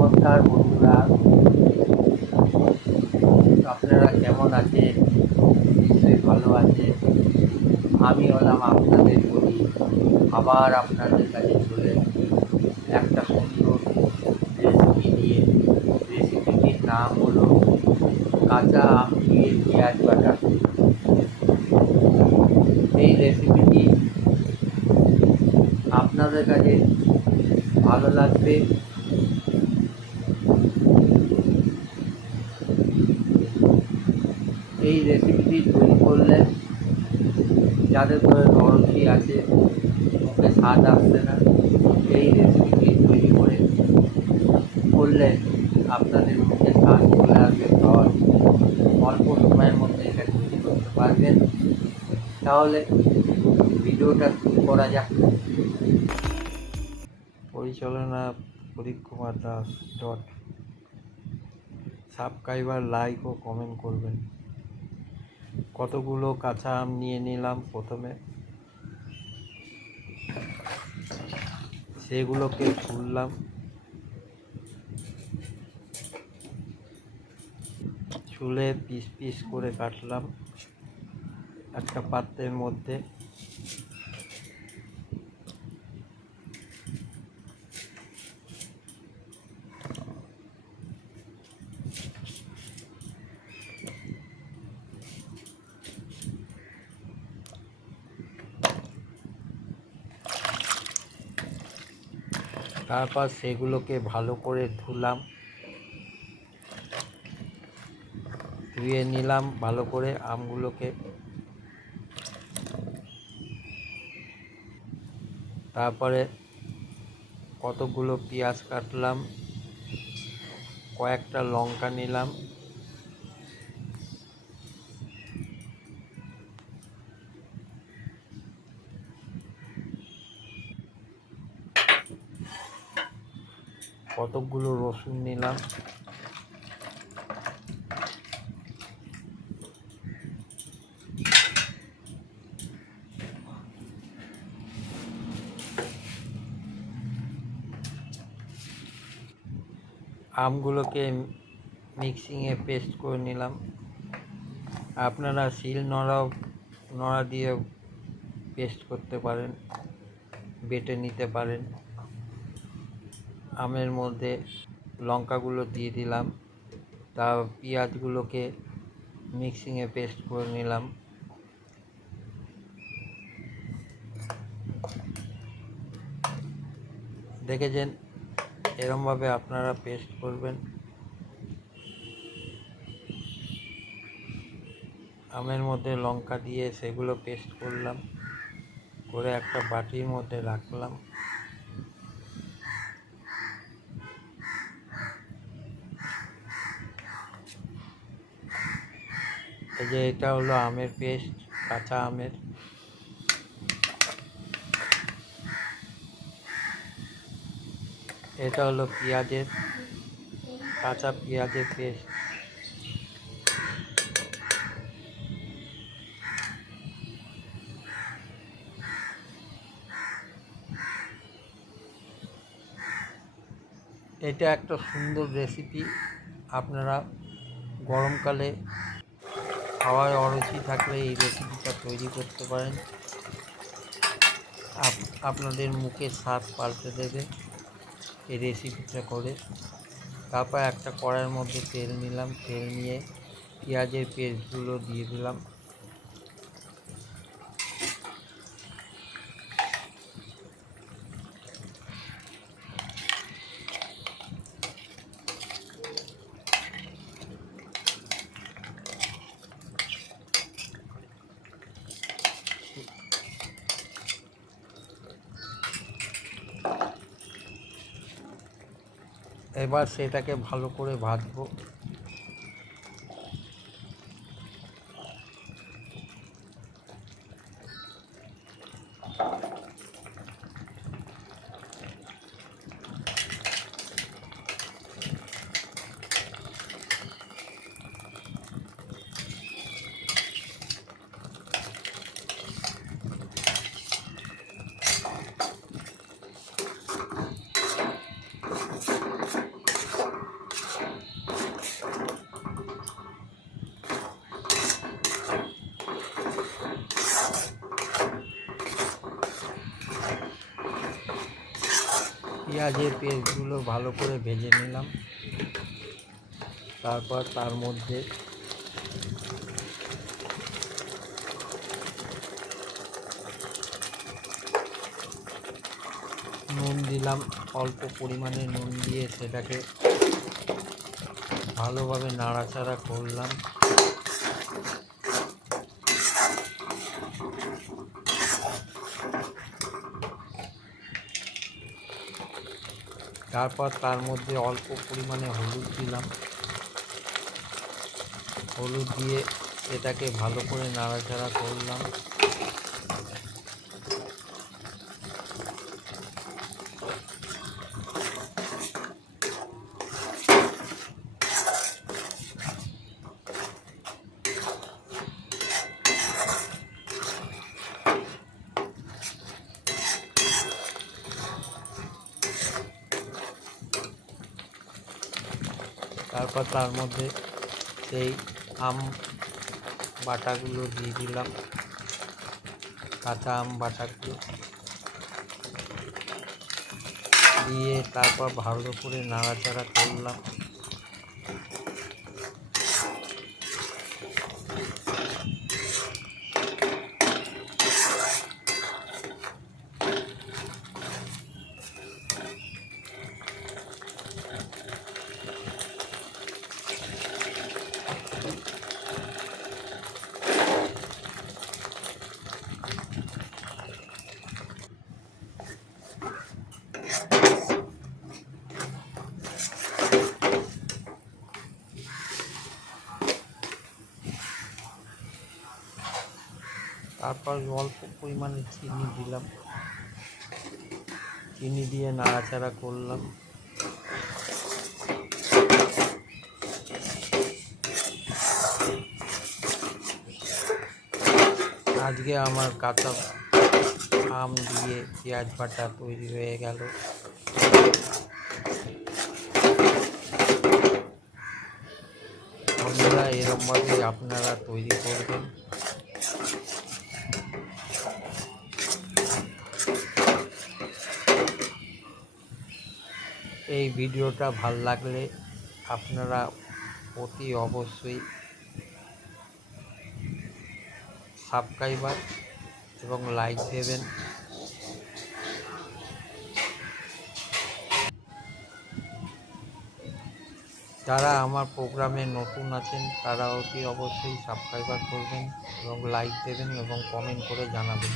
নমস্কার বন্ধুরা, আপনারা কেমন আছেন? নিশ্চয়ই ভালো আছেন। আমি হলাম আপনাদের বলি, আবার আপনাদের কাছে চলে একটা সুন্দর রেসিপি নিয়ে। রেসিপিটির নাম হলো কাঁচা আম দিয়ে পেঁয়াজ বাটা। এই রেসিপিটি আপনাদের কাছে ভালো লাগবে। এই রেসিপিটি তৈরি করলে যাদের ধরে নরসি আছে, মুখে স্বাদ আসছে না, এই রেসিপিটি তৈরি করলে আপনাদের মুখে স্বাদ চলে আসবে খাওয়ার। অল্প সময়ের মধ্যে এটা তৈরি করতে পারবেন। তাহলে ভিডিওটা শুরু করা যাক। পরিচালনা Pradip Kumar Das dot. Subscriber, like ও কমেন্ট করবেন। কতগুলো কাঁচা আম নিয়ে নিলাম প্রথমে, সেগুলোকে ছুললাম, ছুলে পিস পিস করে কাটলাম একটা পাত্রের মধ্যে। তারপর সেগুলোকে ভালো করে ধুয়ে নিলাম ভালো করে আমগুলোকে। তারপরে কতগুলো পেঁয়াজ কাটলাম, কয়েকটা লঙ্কা নিলাম, কতগুলো রসুন নিলাম, আমগুলোকে মিক্সিংয়ে পেস্ট করে নিলাম। আপনারা নড়া দিয়ে পেস্ট করতে পারেন, বেটে নিতে পারেন। আমের মধ্যে লঙ্কাগুলো দিয়ে দিলাম, তা পেঁয়াজগুলোকে মিক্সিংয়ে পেস্ট করে নিলাম। দেখেছেন, এরমভাবে আপনারা পেস্ট করবেন। আমের মধ্যে লঙ্কা দিয়ে সেগুলো পেস্ট করলাম, করে একটা বাটির মধ্যে রাখলাম। এই যে এটা হলো আমের পেস্ট, কাঁচা আমের। এটা হলো কাঁচা পেঁয়াজের পেস্ট। এটা একটা সুন্দর রেসিপি। আপনারা গরমকালে খাওয়ায় অরুচি থাকলে এই রেসিপিটা তৈরি করতে পারেন। আপনাদের মুখের স্বাদ পাল্টে দেবে এই রেসিপিটা করে। তারপর একটা কড়াইয়ের মধ্যে তেল নিলাম, তেল নিয়ে পেঁয়াজের পেস্টগুলো দিয়ে দিলাম। এবার সেটাকে ভালো করে ভাজবো। পেঁয়াজের পেস্টগুলো ভালো করে ভেজে নিলাম। তারপর তার মধ্যে নুন দিলাম, অল্প পরিমাণে নুন দিয়ে সেটাকে ভালোভাবে নাড়াচাড়া করলাম। তারপর তার মধ্যে অল্প পরিমাণে হলুদ দিলাম, হলুদ দিয়ে এটাকে ভালো করে নাড়াচাড়া করলাম। তারপর তার মধ্যে সেই আম বাটাগুলো দিয়ে দিলাম, কাঁচা আম বাটাগুলো দিয়ে তারপর ভালো করে নাড়াচাড়া করলাম। তারপর অল্প পরিমাণে চিনি দিলাম, চিনি দিয়ে নাড়াচাড়া করলাম। আজকে আমার কাঁচা আম দিয়ে পেঁয়াজ বাটা তৈরি হয়ে গেল। বন্ধুরা, এরকমভাবেই আপনারা তৈরি করবেন। এই ভিডিওটা ভাল লাগলে আপনারা অতি অবশ্যই সাবস্ক্রাইবার এবং লাইক দেবেন। যারা আমার প্রোগ্রামে নতুন আছেন তারা অতি অবশ্যই সাবস্ক্রাইবার করবেন এবং লাইক দেবেন এবং কমেন্ট করে জানাবেন।